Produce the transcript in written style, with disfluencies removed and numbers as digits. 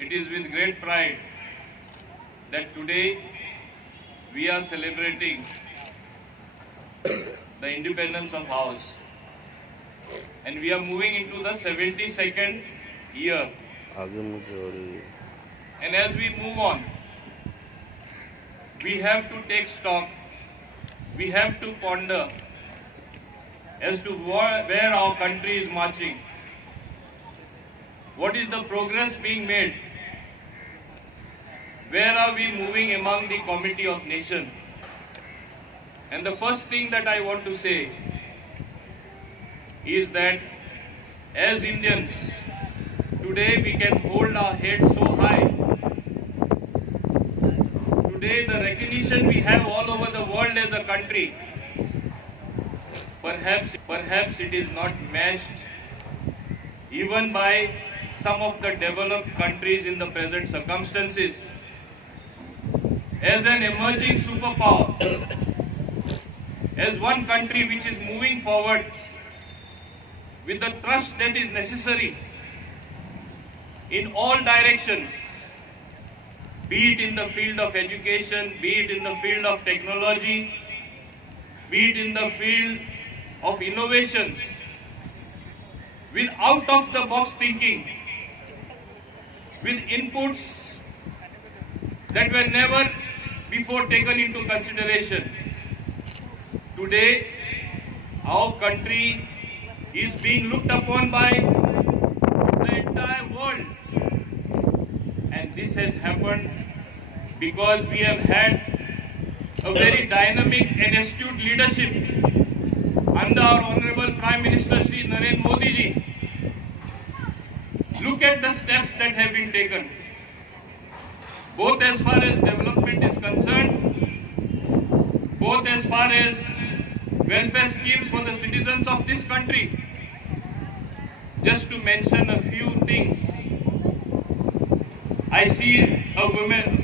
It is with great pride that today we are celebrating the independence of ours. And we are moving into the 72nd year. And as we move on, we have to take stock, we have to ponder as to where our country is marching. What is the progress being made? Where are we moving among the Committee of Nations? And the first thing that I want to say is that as Indians, today we can hold our heads so high. Today the recognition we have all over the world as a country, perhaps it is not matched even by some of the developed countries in the present circumstances. As an emerging superpower, as one country which is moving forward with the trust that is necessary in all directions, be it in the field of education, be it in the field of technology, be it in the field of innovations, with out-of-the-box thinking, with inputs that were never before taken into consideration. Today, our country is being looked upon by the entire world. And this has happened because we have had a very dynamic and astute leadership under our Honorable Prime Minister Shri Narendra Modi ji. Look at the steps that have been taken, both as far as development is concerned, both as far as welfare schemes for the citizens of this country. Just to mention a few things, I see a women